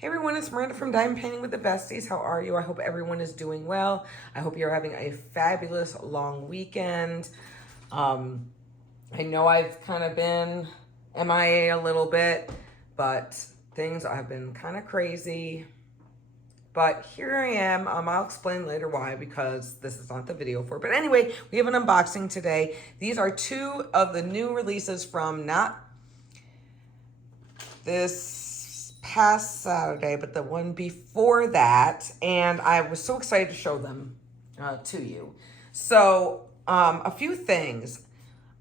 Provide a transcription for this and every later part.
Hey everyone, it's Miranda from Diamond Painting with the Besties. How are you? I hope everyone is doing well. I hope you're having a fabulous long weekend. I know I've kind of been MIA a little bit, but things have been kind of crazy. But here I am. I'll explain later why, because this is not the video for it. But anyway, we have an unboxing today. These are two of the new releases from not this past Saturday, but the one before that. And I was so excited to show them to you. So a few things.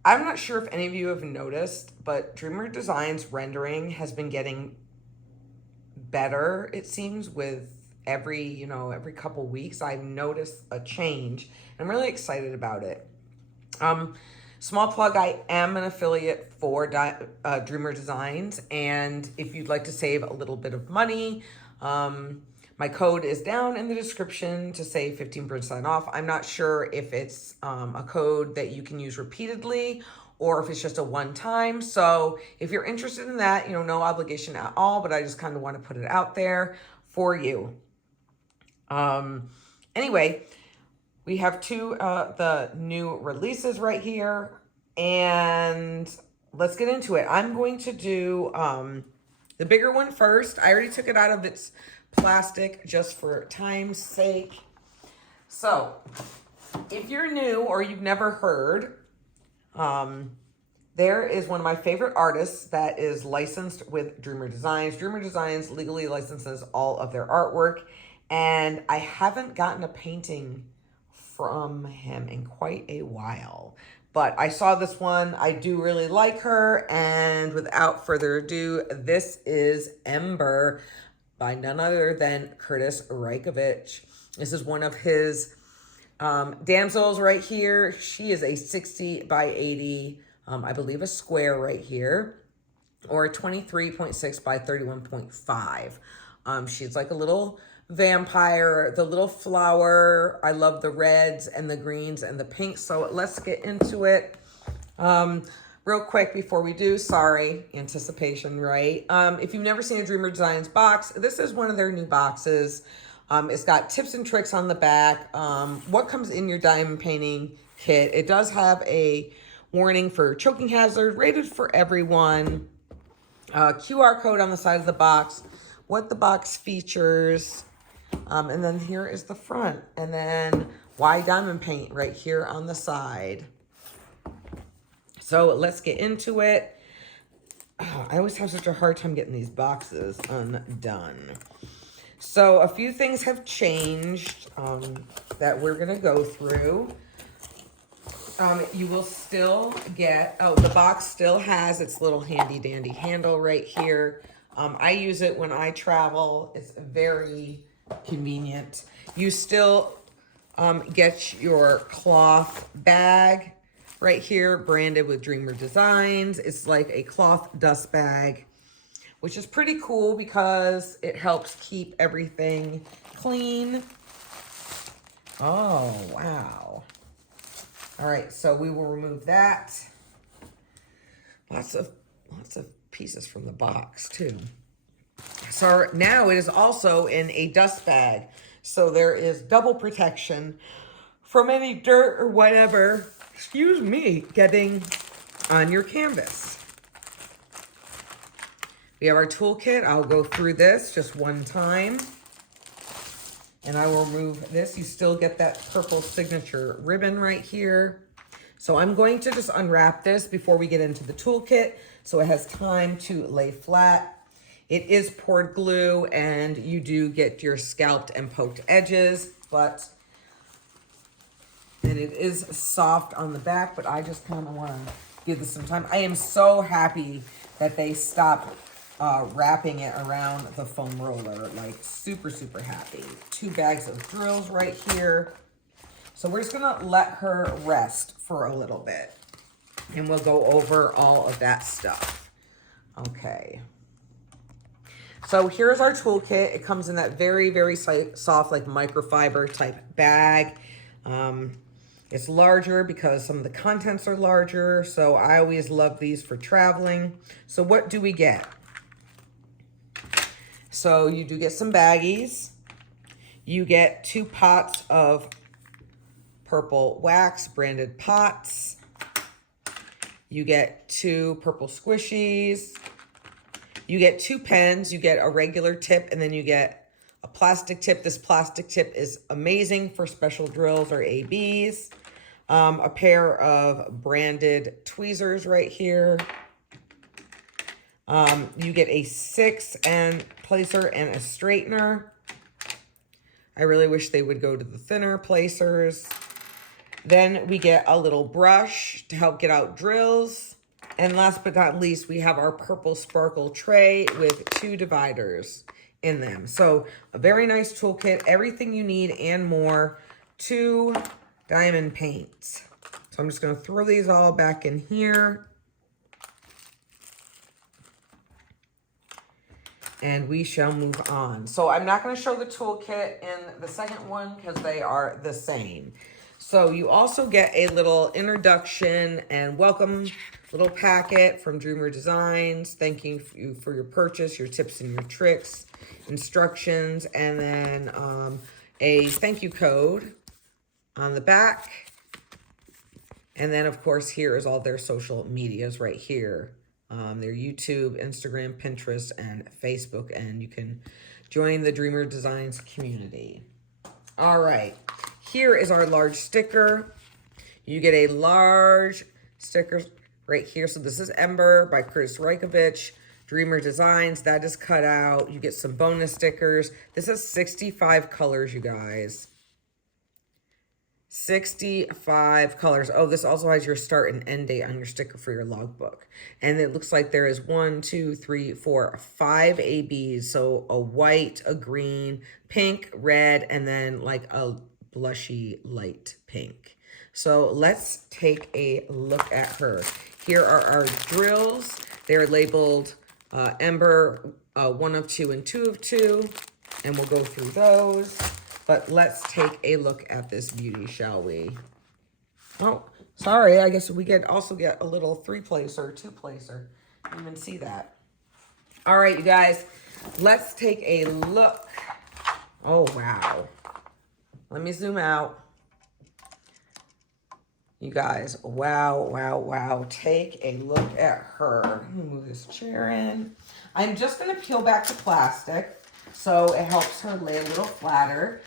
I'm not sure if any of you have noticed, but Dreamer Designs rendering has been getting better, it seems, with every couple weeks. I've noticed a change. I'm really excited about it. Small plug, I am an affiliate for Dreamer Designs, and if you'd like to save a little bit of money, my code is down in the description to save 15% off. I'm not sure if it's a code that you can use repeatedly or if it's just a one-time. So if you're interested in that, no obligation at all, but I just kind of want to put it out there for you. Anyway, we have two the new releases right here, and let's get into it. I'm going to do the bigger one first. I already took it out of its plastic just for time's sake. So if you're new or you've never heard, there is one of my favorite artists that is licensed with Dreamer Designs. Dreamer Designs legally licenses all of their artwork, and I haven't gotten a painting from him in quite a while. But I saw this one. I do really like her, and without further ado, this is Ember by none other than Curtis Reikovich. This is one of his damsels right here. She is a 60 by 80, I believe a square right here, or a 23.6 by 31.5. She's like a little vampire, the little flower. I love the reds and the greens and the pinks. So let's get into it. Real quick before we do, sorry, anticipation, right? If you've never seen a Dreamer Designs box, this is one of their new boxes. It's got tips and tricks on the back. What comes in your diamond painting kit. It does have a warning for choking hazard, rated for everyone. QR code on the side of the box, what the box features. And then here is the front. And then why diamond paint right here on the side. So let's get into it. Oh, I always have such a hard time getting these boxes undone. So a few things have changed that we're going to go through. You will still get, the box still has its little handy dandy handle right here. I use it when I travel. It's very convenient. You still get your cloth bag right here, branded with Dreamer Designs. It's like a cloth dust bag, which is pretty cool because it helps keep everything clean. Oh, wow. All right, so we will remove that. Lots of pieces from the box too. So now it is also in a dust bag. So there is double protection from any dirt or whatever, excuse me, getting on your canvas. We have our toolkit. I'll go through this just one time. And I will remove this. You still get that purple signature ribbon right here. So I'm going to just unwrap this before we get into the toolkit so it has time to lay flat. It is poured glue, and you do get your scalped and poked edges, and it is soft on the back, but I just kind of want to give this some time. I am so happy that they stopped wrapping it around the foam roller. Like, super, super happy. 2 bags of drills right here. So we're just going to let her rest for a little bit, and we'll go over all of that stuff. Okay. So here's our toolkit. It comes in that very, very soft, like microfiber type bag. It's larger because some of the contents are larger. So I always love these for traveling. So what do we get? So you do get some baggies. You get 2 pots of purple wax branded pots. You get 2 purple squishies. You get 2 pens. You get a regular tip and then you get a plastic tip. This plastic tip is amazing for special drills or ABs. A pair of branded tweezers right here. You get a 6-end placer and a straightener. I really wish they would go to the thinner placers. Then we get a little brush to help get out drills. And last but not least, we have our purple sparkle tray with 2 dividers in them. So a very nice toolkit, everything you need and more to diamond paint. So I'm just going to throw these all back in here. And we shall move on. So I'm not going to show the toolkit in the second one because they are the same. So you also get a little introduction and welcome little packet from Dreamer Designs. Thanking you for your purchase, your tips and your tricks, instructions, and then a thank you code on the back. And then, of course, here is all their social medias right here. Their YouTube, Instagram, Pinterest, and Facebook. And you can join the Dreamer Designs community. All right. Here is our large sticker. You get a large sticker right here. So this is Ember by Curtis Reikovich. Dreamer Designs. That is cut out. You get some bonus stickers. This is 65 colors, you guys. 65 colors. Oh, this also has your start and end date on your sticker for your logbook. And it looks like there is 1, 2, 3, 4, 5 ABs. So a white, a green, pink, red, and then like a blushy light pink. So let's take a look at her. Here are our drills. They're labeled Ember 1 of 2 and 2 of 2. And we'll go through those. But let's take a look at this beauty, shall we? Oh, sorry. I guess we could also get a little 3-placer, 2-placer. Didn't even see that. All right, you guys. Let's take a look. Oh, wow. Let me zoom out. You guys, wow, wow, wow. Take a look at her. Let me move this chair in. I'm just going to peel back the plastic so it helps her lay a little flatter.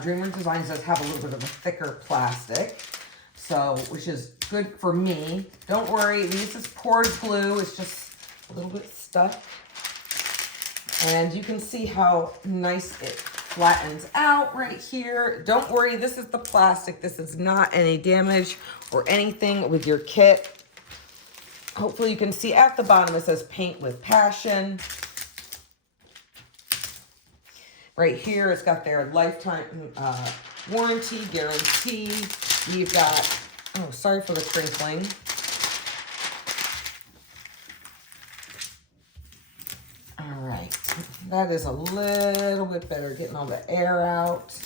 Dreamer Designs does have a little bit of a thicker plastic, so which is good for me. Don't worry, this is poured glue. It's just a little bit stuck. And you can see how nice it flattens out right here. Don't worry, this is the plastic. This is not any damage or anything with your kit. Hopefully you can see at the bottom it says paint with passion. Right here, it's got their lifetime warranty, guarantee. You've got, oh, sorry for the crinkling. All right, that is a little bit better, getting all the air out.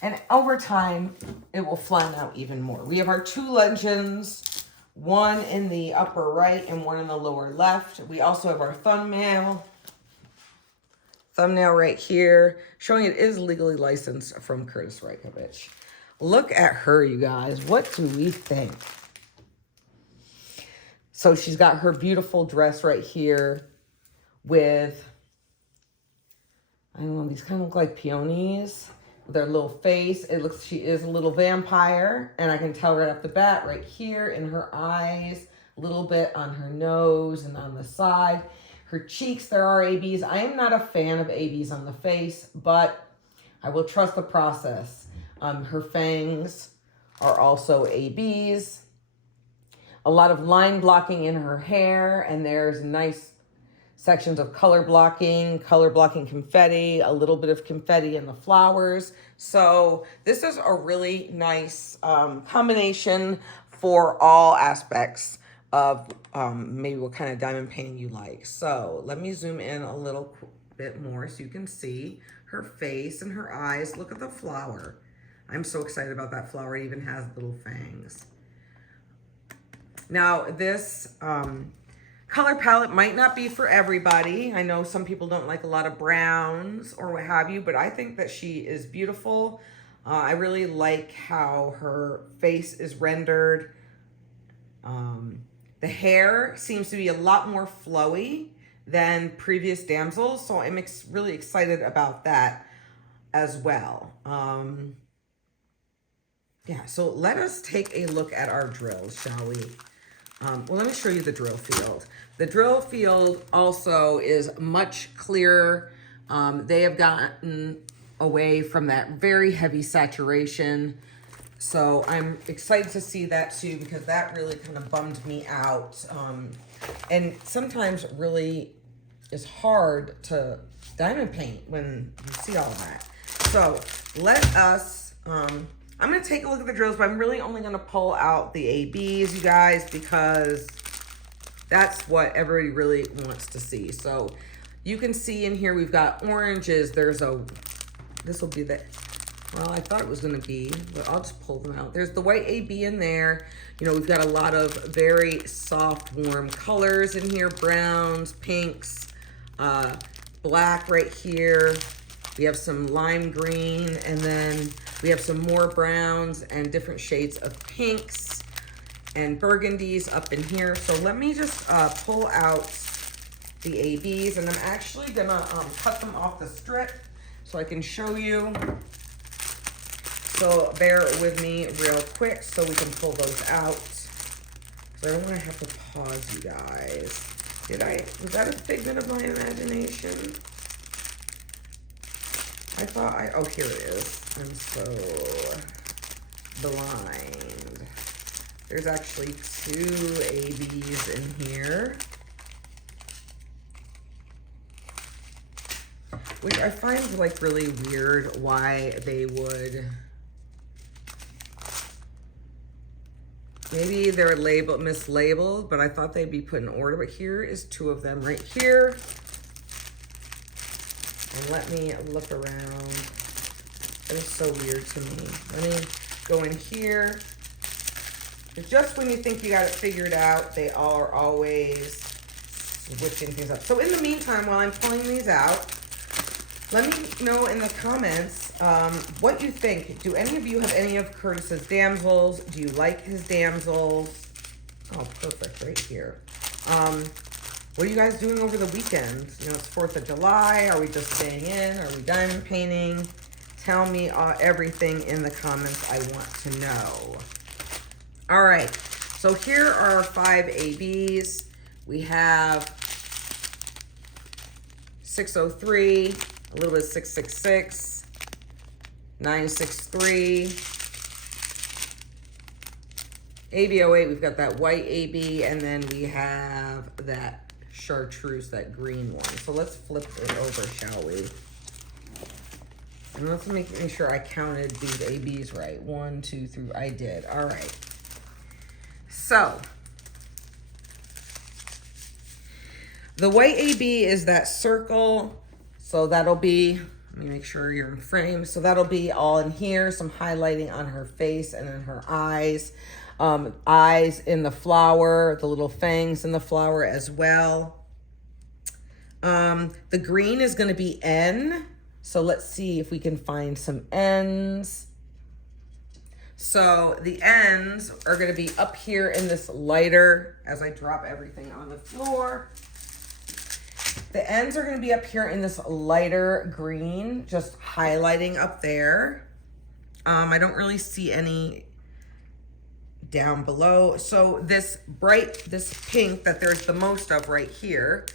And over time, it will flatten out even more. We have our 2 legends, one in the upper right and one in the lower left. We also have our thumbnail right here, showing it is legally licensed from Curtis Reikovich. Look at her, you guys. What do we think? So she's got her beautiful dress right here with, I don't know, these kind of look like peonies with their little face. It looks, she is a little vampire, and I can tell right off the bat right here in her eyes, a little bit on her nose and on the side. Her cheeks, there are ABs. I am not a fan of ABs on the face, but I will trust the process. Her fangs are also ABs. A lot of line blocking in her hair, and there's nice sections of color blocking confetti, a little bit of confetti in the flowers. So this is a really nice combination for all aspects of maybe what kind of diamond painting you like. So let me zoom in a little bit more so you can see her face and her eyes. Look at the flower. I'm so excited about that flower. It even has little fangs. Now this color palette might not be for everybody. I know some people don't like a lot of browns or what have you, but I think that she is beautiful. I really like how her face is rendered. The hair seems to be a lot more flowy than previous damsels, so I'm really excited about that as well. Yeah, so let us take a look at our drills, shall we? Well, let me show you the drill field. The drill field also is much clearer. They have gotten away from that very heavy saturation. So I'm excited to see that too, because that really kind of bummed me out. And sometimes really is hard to diamond paint when you see all that. So let us, I'm going to take a look at the drills, but I'm really only going to pull out the ABs, you guys, because that's what everybody really wants to see. So you can see in here, we've got oranges. This will be the, well, I thought it was going to be, but I'll just pull them out. There's the white AB in there. You know, we've got a lot of very soft, warm colors in here. Browns, pinks, black right here. We have some lime green, and then we have some more browns and different shades of pinks and burgundies up in here. So let me just pull out the ABs, and I'm actually gonna cut them off the strip so I can show you. So bear with me real quick so we can pull those out. So I don't want to have to pause, you guys. Was that a figment of my imagination? Oh, here it is. I'm so blind. There's actually 2 ABs in here, which I find like really weird why they would. Maybe they're mislabeled, but I thought they'd be put in order. But here is 2 of them right here. And let me look around. That is so weird to me. Let me go in here. Just when you think you got it figured out, they are always switching things up. So in the meantime, while I'm pulling these out, let me know in the comments what you think. Do any of you have any of Curtis's damsels? Do you like his damsels? Oh, perfect, right here. What are you guys doing over the weekend? You know, it's 4th of July. Are we just staying in? Are we diamond painting? Tell me everything in the comments. I want to know. All right, so here are our 5 ABs. We have 603, a little bit of 666, 963, AB08, we've got that white AB, and then we have that chartreuse, that green one. So let's flip it over, shall we? And let's make sure I counted these ABs right. 1, 2, 3, I did. All right. So the white AB is that circle. So that'll be, let me make sure you're in frame. So that'll be all in here. Some highlighting on her face and in her eyes. Eyes in the flower, the little fangs in the flower as well. The green is going to be N. So let's see if we can find some N's. So the N's are going to be up here in this lighter, as I drop everything on the floor. The N's are going to be up here in this lighter green, just highlighting up there. I don't really see any down below. So this pink that there's the most of right here,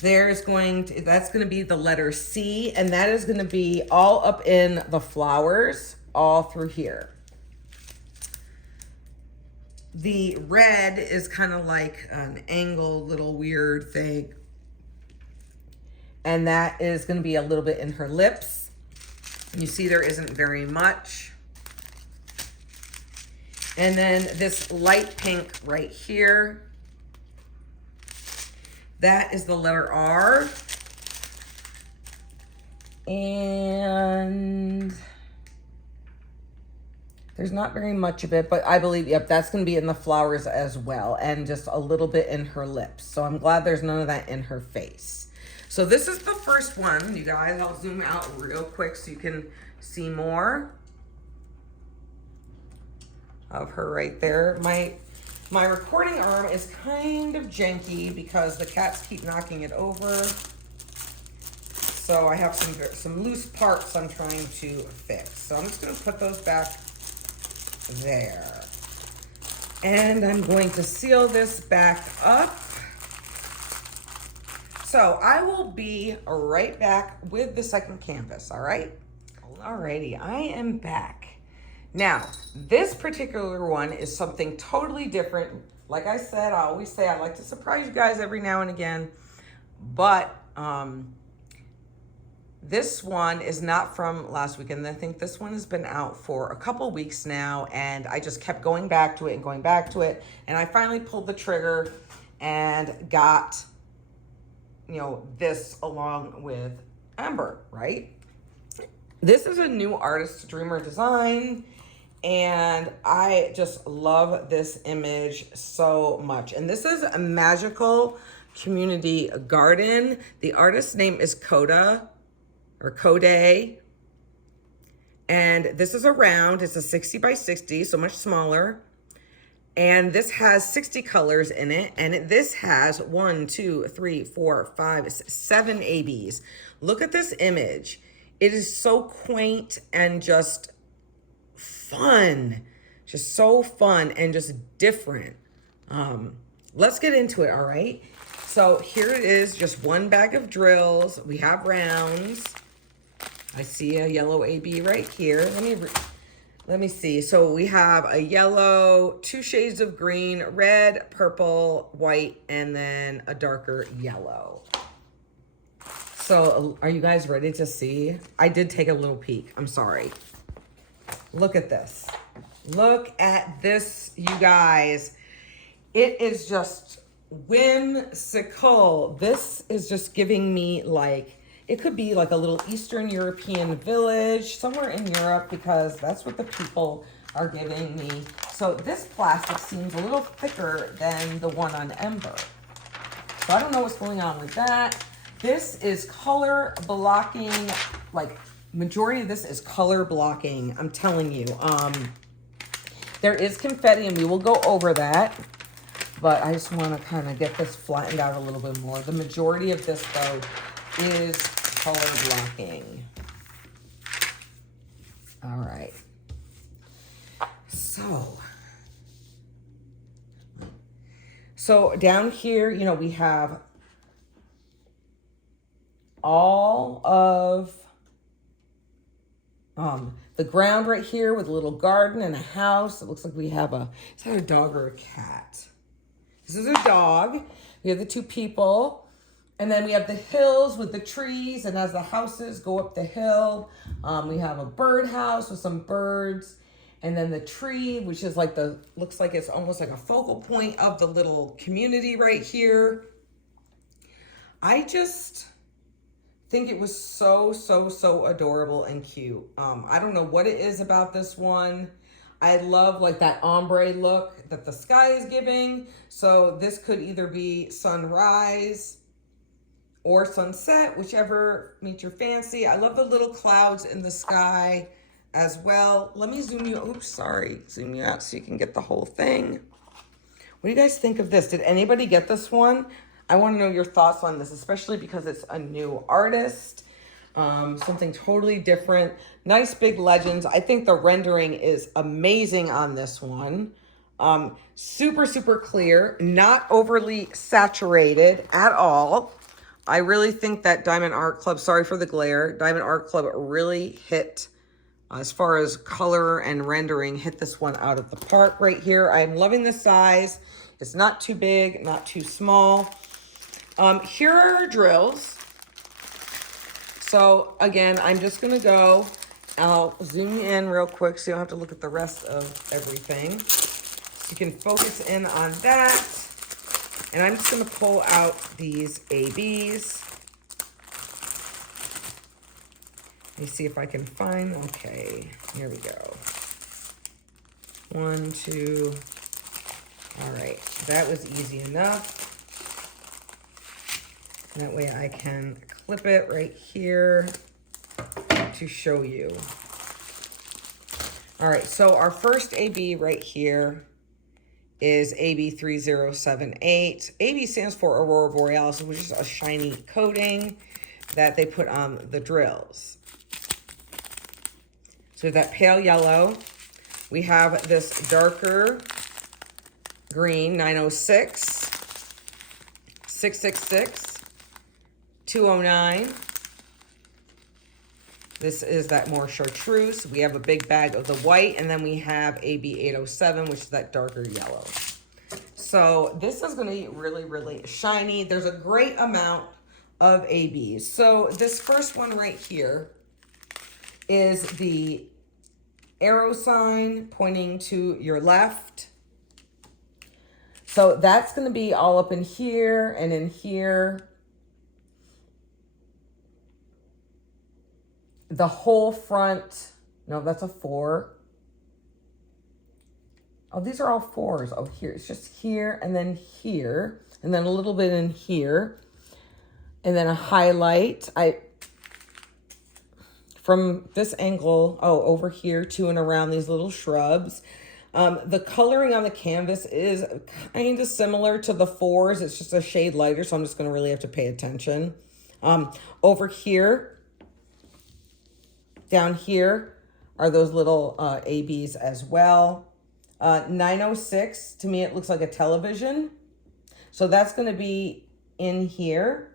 that's going to be the letter C, and that is going to be all up in the flowers, all through here. The red is kind of like an angled little weird thing, and that is going to be a little bit in her lips. You see there isn't very much. And then this light pink right here, that is the letter R. And There's not very much of it, but I believe, yep, that's going to be in the flowers as well, and just a little bit in her lips. So I'm glad there's none of that in her face. So this is the first one, you guys. I'll zoom out real quick so you can see more of her right there. My recording arm is kind of janky because the cats keep knocking it over. So I have some loose parts I'm trying to fix. So I'm just going to put those back there. And I'm going to seal this back up. So I will be right back with the second canvas, all right? Alrighty, I am back. Now, this particular one is something totally different. Like I said, I always say I like to surprise you guys every now and again, but this one is not from last weekend. I think this one has been out for a couple weeks now, and I just kept going back to it and going back to it, and I finally pulled the trigger and got, you know, this along with Ember, right? This is a new artist, Dreamer Design, and I just love this image so much. And this is a Magical Community Garden. The artist's name is Coda, or Code. And this is a round, it's a 60 by 60, so much smaller. And this has 60 colors in it. And this has 1, 2, 3, 4, 5, 7 ABs. Look at this image. It is so quaint and just fun. Just so fun and just different. Let's get into it, all right? So here it is, just one bag of drills. We have rounds. I see a yellow AB right here. Let me see. So we have a yellow, 2 shades of green, red, purple, white, and then a darker yellow. So are you guys ready to see? I did take a little peek. I'm sorry. Look at this. Look at this, you guys. It is just whimsical. This is just giving me like, it could be like a little Eastern European village somewhere in Europe, because that's what the people are giving me. So this plastic seems a little thicker than the one on Ember. So I don't know what's going on with that. This is color blocking, like majority of this is color blocking. I'm telling you. There is confetti and we will go over that, but I just want to kind of get this flattened out a little bit more. The majority of this though is color blocking. All right. So down here, you know, we have all of the ground right here with a little garden and a house. It looks like we have is that a dog or a cat? This is a dog. We have the 2 people. And then we have the hills with the trees. And as the houses go up the hill, we have a birdhouse with some birds. And then the tree, which is like looks like it's almost like a focal point of the little community right here. I just think it was so adorable and cute. I don't know what it is about this one. I love like that ombre look that the sky is giving. So this could either be sunrise or sunset, whichever meets your fancy. I love the little clouds in the sky as well. Let me zoom you, zoom you out so you can get the whole thing. What do you guys think of this? Did anybody get this one? I want to know your thoughts on this, especially because it's a new artist, something totally different. Nice big legends. I think the rendering is amazing on this one. Super clear, not overly saturated at all. I really think that Diamond Art Club, sorry for the glare, Diamond Art Club really hit, as far as color and rendering, hit this one out of the park right here. I'm loving the size. It's not too big, not too small. Here are our drills. So again, I'm just gonna go, I'll zoom in real quick so you don't have to look at the rest of everything. So you can focus in on that. And I'm just gonna pull out these ABs. Let me see if I can find, okay, here we go. 1, 2. All right, that was easy enough. That way I can clip it right here to show you. All right, so our first AB right here is AB 3078. AB stands for Aurora Borealis, which is a shiny coating that they put on the drills. So that pale yellow. We have this darker green, 906, 666, 209. This is that more chartreuse. We have a big bag of the white, and then we have AB 807, which is that darker yellow. So this is going to be really, really shiny. There's a great amount of ABs. So this first one right here is the arrow sign pointing to your left. So that's going to be all up in here and in here. The whole front, no, that's a 4. Oh, these are all 4s. Oh, here, it's just here and then a little bit in here. And then a highlight. From this angle, over here to and around these little shrubs. The coloring on the canvas is kind of similar to the 4s. It's just a shade lighter, so I'm just going to really have to pay attention. Over here, down here are those little ABs as well. 906, to me, it looks like a television. So that's going to be in here.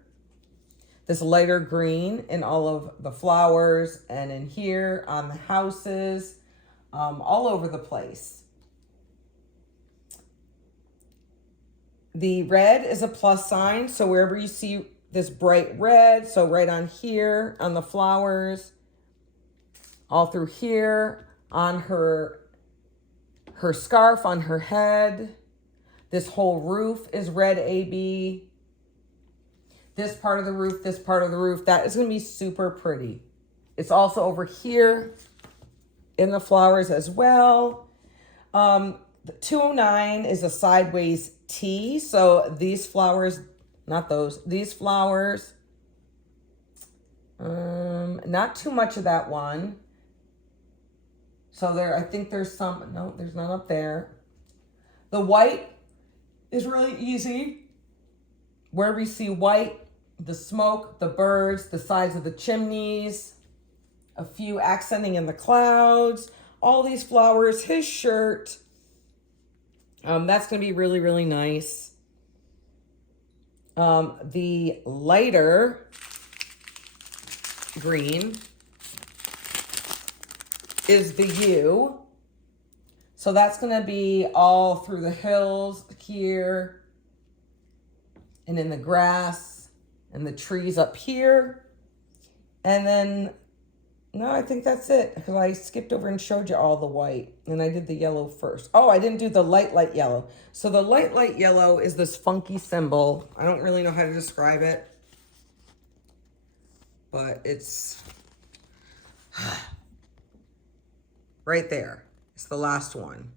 This lighter green in all of the flowers and in here on the houses, all over the place. The red is a plus sign. So wherever you see this bright red, so right on here on the flowers, all through here, on her scarf, on her head. This whole roof is red AB. This part of the roof, this part of the roof, that is going to be super pretty. It's also over here in the flowers as well. The 209 is a sideways T. So these flowers, not those, these flowers, not too much of that one. So there, I think there's some, no, there's none up there. The white is really easy. Where we see white, the smoke, the birds, the sides of the chimneys, a few accenting in the clouds, all these flowers, his shirt. That's going to be really, really nice. The lighter green is the U. So that's going to be all through the hills here and in the grass and the trees up here. And then, no, I think that's it, because I skipped over and showed you all the white and I did the yellow first. Oh, I didn't do the light yellow. So the light yellow is this funky symbol. I don't really know how to describe it, but it's right there. It's the last one.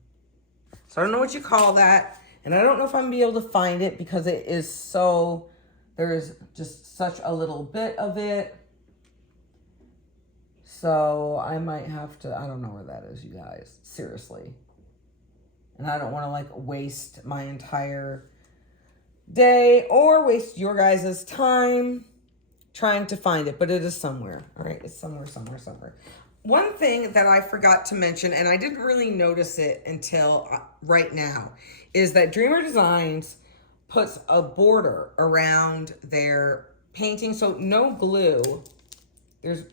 So I don't know what you call that. And I don't know if I'm going to be able to find it because it is so, there's just such a little bit of it. So I might have to, I don't know where that is, you guys. Seriously. And I don't want to like waste my entire day or waste your guys' time trying to find it. But it is somewhere. All right. It's somewhere. One thing that I forgot to mention, and I didn't really notice it until right now, is that Dreamer Designs puts a border around their painting. So no glue. There's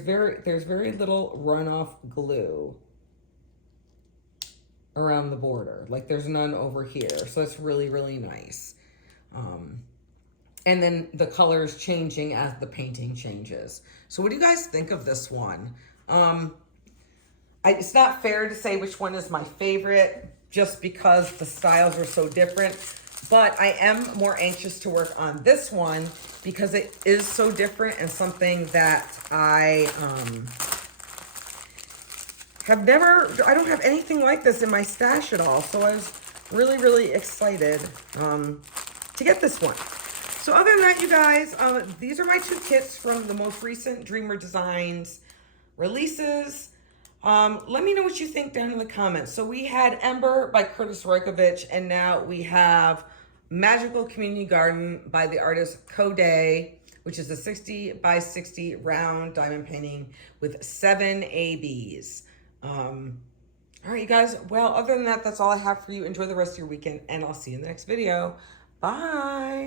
very little runoff glue around the border. Like there's none over here. So it's really, really nice. And then the color is changing as the painting changes. So what do you guys think of this one? It's not fair to say which one is my favorite just because the styles are so different, but I am more anxious to work on this one because it is so different and something that I I don't have anything like this in my stash at all. So I was really, really excited to get this one. So other than that, you guys, these are my 2 kits from the most recent Dreamer Designs releases. Let me know what you think down in the comments. So we had Ember by Curtis Roykovich, and now we have Magical Community Garden by the artist Coday, which is a 60 by 60 round diamond painting with 7 ABs. All right, you guys. Well, other than that, that's all I have for you. Enjoy the rest of your weekend, and I'll see you in the next video. Bye.